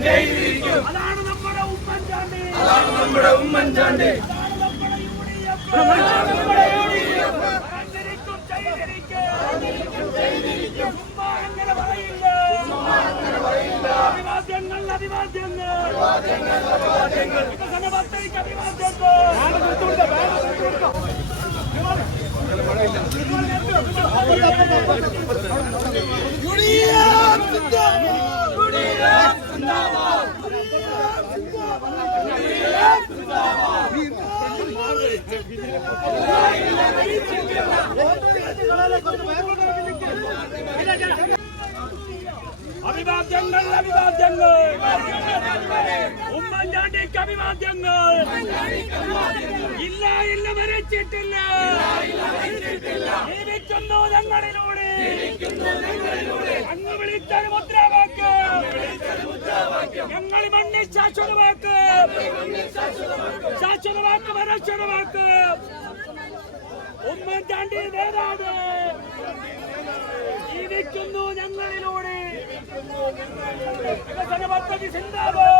ജയിലിരിക്കും അതാണ് നമ്മുടെ ഉമ്മൻചാണ്ടി. അതാണ് നമ്മുടെ ഉമ്മൻചാണ്ടി. അതാണ് അഭിവാദ്യങ്ങൾ അഭിവാദ്യങ്ങൾ. ഉമ്മൻചാണ്ടിക്ക് അഭിവാദ്യങ്ങൾ. ഇല്ല ഇല്ല മരിച്ചിട്ടില്ല. ജീവിക്കുന്നു ഞങ്ങളിലൂടെ അങ്ങ് മുദ്രാവാക്യം ഞങ്ങൾ മണ്ണിൽ ശാശ്വതമാക്ക്. ശാശ്വതമാക്ക് പരശ്വതമാക്ക്. ഉമ്മൻചാണ്ടി നേതാവ് ജീവിക്കുന്നു ഞങ്ങളിലൂടെ. വികസന പദ്ധതി സിന്ദാബാദ്.